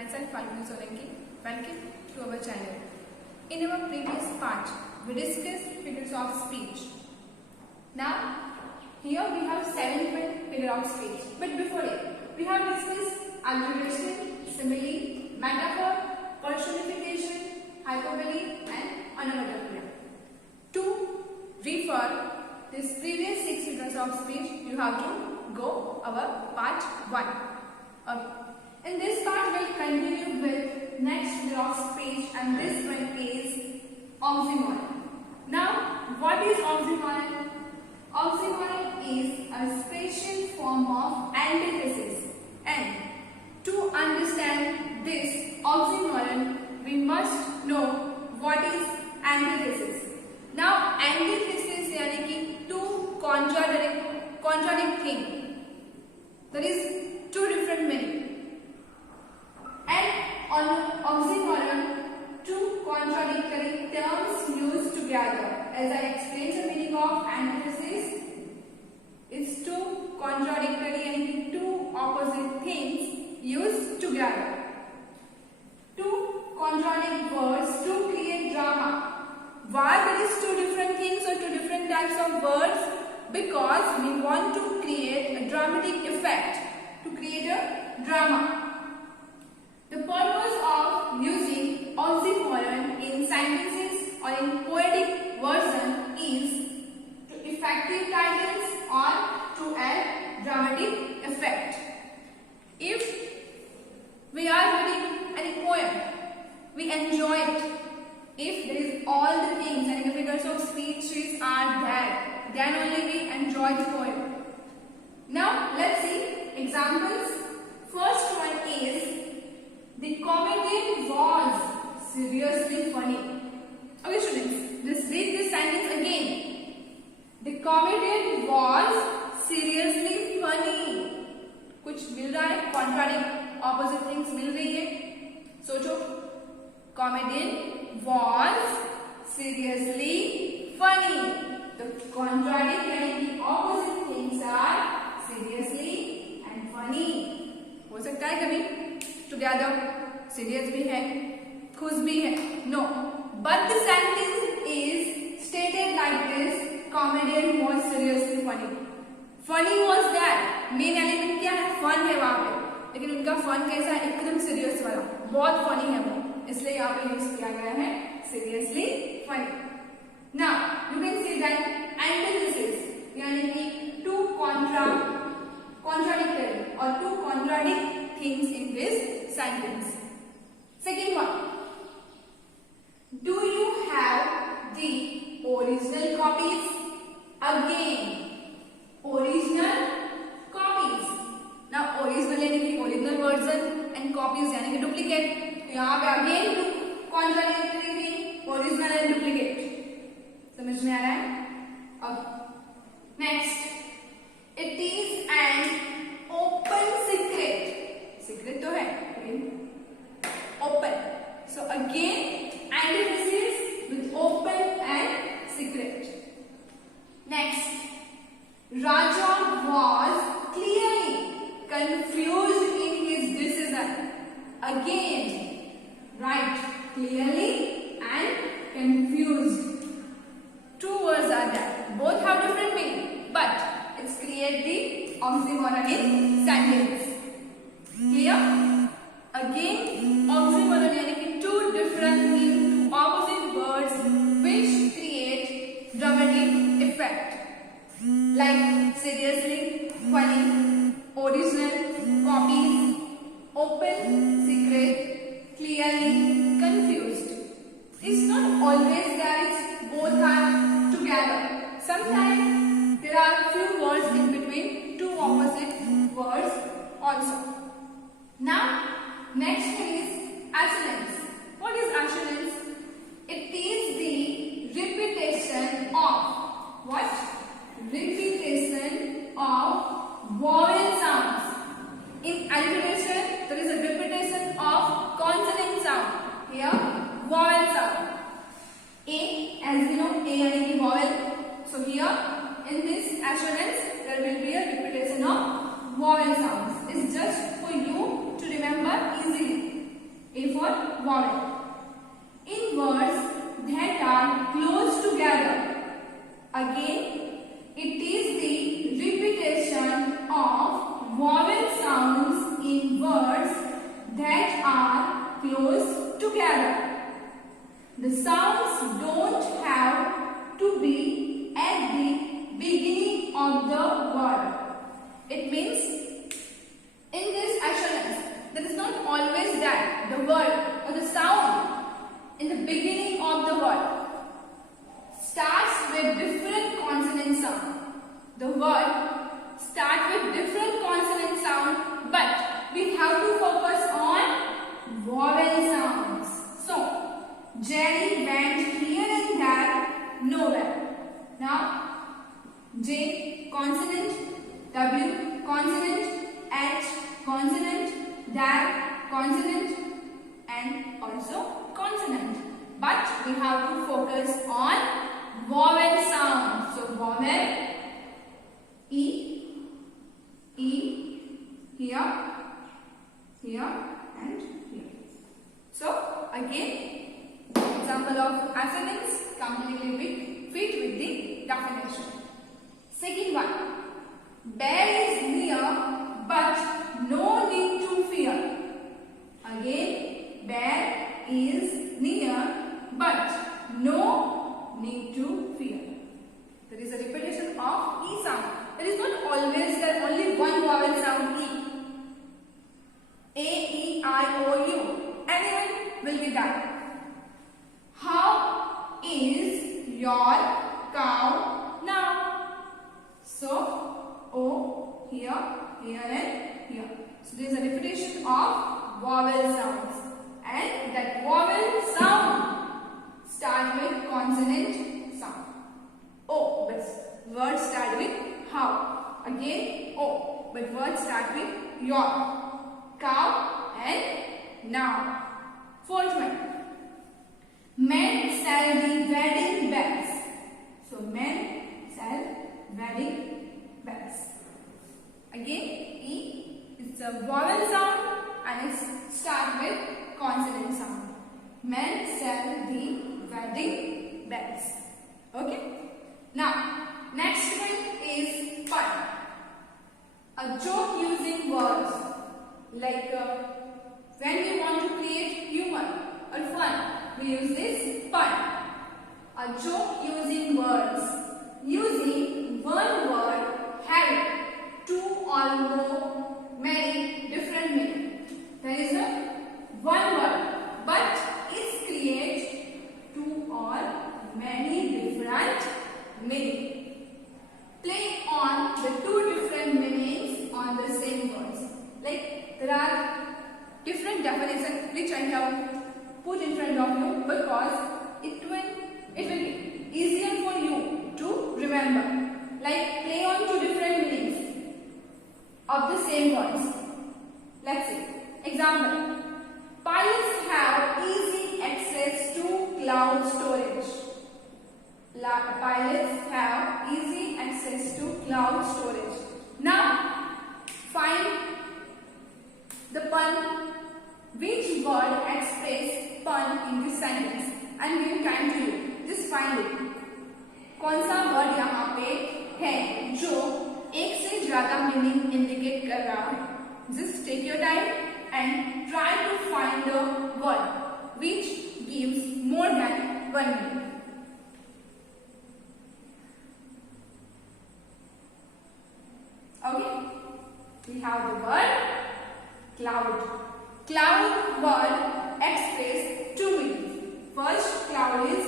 myself Falguni Solanki. Welcome to our channel. In our previous part, we discussed figures of speech. Now, here we have 7 figures of speech. But before it, we have discussed alliteration, simile, metaphor, personification, hyperbole, and onomatopoeia. To refer this previous 6 figures of speech, you have to go our part 1. In this part, we will continue with next figure of speech, and this one is oxymoron. Now, what is oxymoron? Oxymoron is a special form of antithesis, and to understand this oxymoron, we must know what is antithesis. Now, antithesis यानी कि two contradict thing. There is two different meaning. And on oxymoron, two contradictory terms used together. As I explained, the meaning of antithesis is two contradictory and two opposite things used together. Two contradict words to create drama. Why there is two different things or two different types of words? Because we want to create a dramatic effect, to create a drama. The purpose of using oxymoron in sentences or in poetic version is to effective titles or to add dramatic effect. If we are reading any poem, we enjoy it. If there is all the things and the figures of speeches are there, then only we enjoy the poem. Now let's see examples. First one is, the comedian was seriously funny. Okay students, just read this sentence again. The comedian was seriously funny. कुछ मिल रहा है, contradict opposite things मिल रही है. सोचो, comedian was seriously funny. The contradict यानी कि opposite things are seriously and funny. हो सकता है कभी together serious भी है, खुश भी है. No, but the sentence is stated like this: comedian was seriously funny. Funny was that main element क्या है? Fun है वहाँ पे. लेकिन उनका fun कैसा है? एकदम serious वाला, बहुत funny है वो, इसलिए यहाँ पे यूज किया गया है seriously funny. Now you can see that antithesis यानी कि two contradictory or two contradict things in this sentence. Second one, do you have the original copies? Again, original copies. Now original यानी कि original version and copies यानी कि duplicate. यहाँ पे again two contradictory thing, original and duplicate. समझ में आ रहा है? अब next, it is an open secret. Secret तो है, open. So again, antithesis with open and secret. Next, Raja was clearly confused in his decision. Again, right, clearly and confused. Two words are there. Both have different meaning, but it's create the oxymoron in sentence. Clear? Again, oxymoron यानी कि two different things, two opposite words which create dramatic effect. Like seriously, funny, original, copies, open, secret, clearly, confused. It's not always that both are together. Sometimes there are few words in between, two opposite words also. Now, next one is assonance. What is assonance? It is the repetition of what? Repetition of vowel sounds. In alliteration, there is a repetition of consonant sound. Here, vowel sound. A, as we know, A यानी कि vowel. So here, in this assonance, there will be a repetition of vowel sounds. It's just for you to remember easily. vowel. In words that are close together, again it is the repetition of vowel sounds in words that are close together. The sounds don't have to be at the beginning of the word. It means in this assurance, there is not always that the word or the sound in the beginning of the word starts with different consonant sound. The word starts with different consonant sound, but we have to focus on vowel sounds. So, Jenny went here and there, nowhere. Now, J consonant, W consonant, H consonant, there consonant, and also consonant. But we have to focus on vowel sound. So, vowel E, here, and here. So, again, example of assonance completely fit with the definition. Second one, bear is near but no need to fear. Again, bear is near but no need to fear. There is a repetition of E sound. There is not always there only one vowel sound E. A, E, I, O, U. Anyone will be that. How is your cow now? So, O here, here and here. So, there is a repetition of vowel sounds. And that vowel sound start with consonant sound. O, but words start with how. Again, O, but words start with your. Cow and now. Fourth one. Men sell the wedding bells. So, men sell wedding bells. Again, E, it's a vowel sound and it starts with consonant sound. Men sell the wedding bells. Okay. Now, next one is pun. A joke using words. Like when we want to create humor or fun, we use this pun. A joke using words. Using one word having two or more many different meanings. There is no one word, but it creates two or many different meanings. Play on the two different meanings on the same words. Like there are different definitions which I have put in front of you because it will be easier for you to remember. Like play on two different meanings of the same words. Let's see. Example. Pilots have easy access to cloud storage. Pilots have easy access to cloud storage. Now, find the pun. Which word express pun in this sentence? And give time to you. Just find it. कौन सा word यहाँ पे है जो एक से ज़्यादा meaning indicate कर रहा है? Just take your time and try to find the word which gives more than one meaning. Okay, we have the word cloud. Cloud word express two meanings. First, cloud is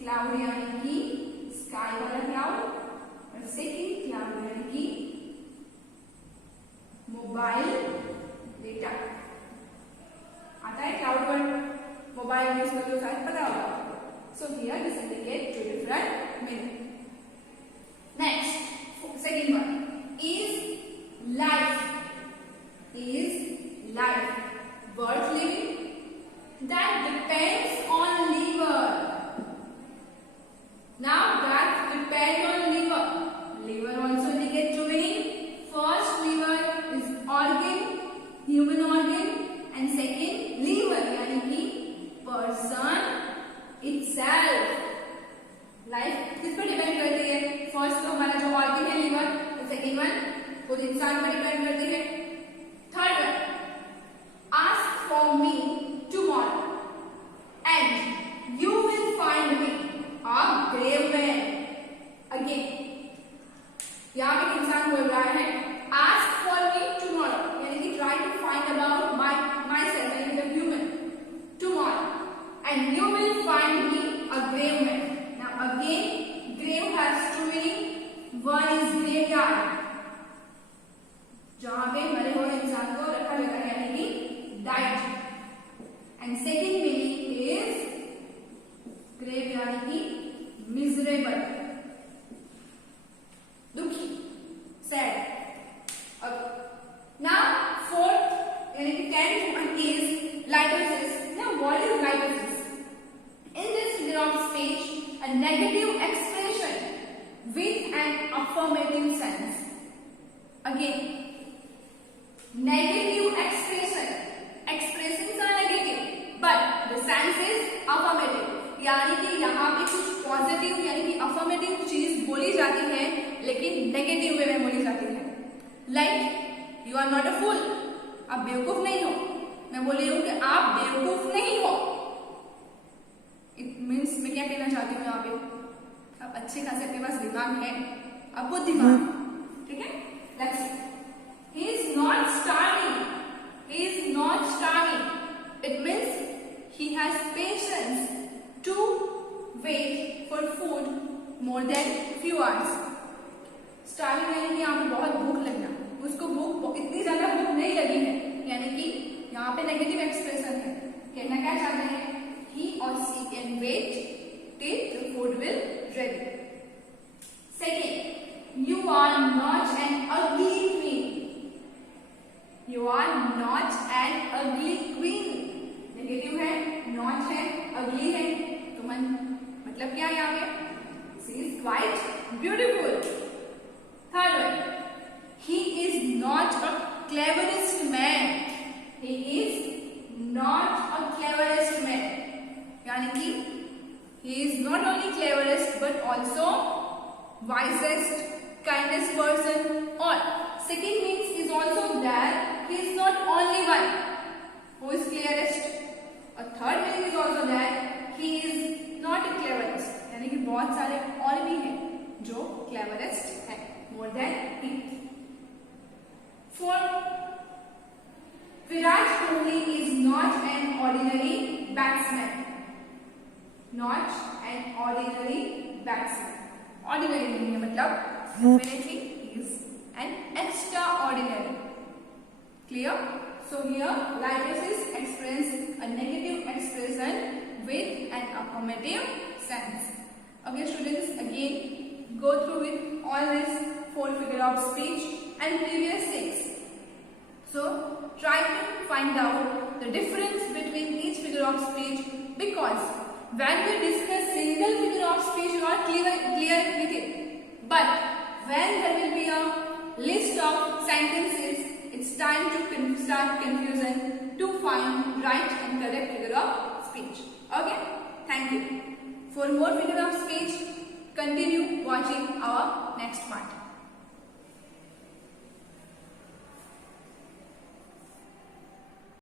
cloud यानी कि sky वाला cloud, और second cloud यानी कि mobile data. आता है cloud word mobile use करते हो शायद पता होगा. So here this indicates two different meanings. Next, second one is life. Is life. Word living that depends on liver. Now that depend on liver. Liver also indicates two meaning. First, liver is organ, human organ, and second, liver यानी कि 10th one is litosis. Now what is litosis? In this figure of speech, a negative expression with an affirmative sense. Again, negative expression. Expressions are negative, but the sense is affirmative. यानी कि यहाँ पे कुछ positive यानी कि affirmative चीज बोली जाती है, लेकिन नेगेटिव वे में बोली जाती है. Like you are not a fool. आप बेवकूफ नहीं हो. मैं बोल रही हूँ कि आप बेवकूफ नहीं हो. इट मीन्स मैं क्या कहना चाहती हूँ यहाँ पे, आप अच्छे खासे आपके पास दिमाग है, आप बुद्धिमान. ठीक है, let's see. He is not starving. He is not starving. It means he has patience to wait for food more than few hours. Starving यानी कि यहाँ पे बहुत भूख लगना. उसको भूख इतनी ज्यादा भूख नहीं लगी है, यानी कि यहाँ पे नेगेटिव एक्सप्रेशन है. कहना क्या चाहते हैं? He or she can wait till the food will ready. Second, you are not an ugly queen. You are not an ugly queen. Negative है, नॉट है, अगली है, तो मतलब क्या है यहाँ पे? She is quite beautiful. Third one, he is not a cleverest man. He is not a cleverest man. यानी कि he is not only cleverest but also wisest, kindest person. Or second means is also that he is not only one who is clearest. और third meaning is also that he is not a cleverest. यानी कि बहुत सारे और भी हैं जो cleverest है, more than he. Fourth, Virat Kohli is not an ordinary batsman. Not an ordinary batsman. Ordinary नहीं है, मतलब definitely he is an extraordinary. Clear? So here litosis expresses a negative expression with an affirmative sense. Okay students, again go through with all these 4 figure of speech and previous 6. So try to find out the difference between each figure of speech, because when we discuss single figure of speech you are clear with it. But when there will be a list of sentences, it's time to start confusion to find right and correct figure of speech. Okay? Thank you. For more figure of speech, continue watching our next part.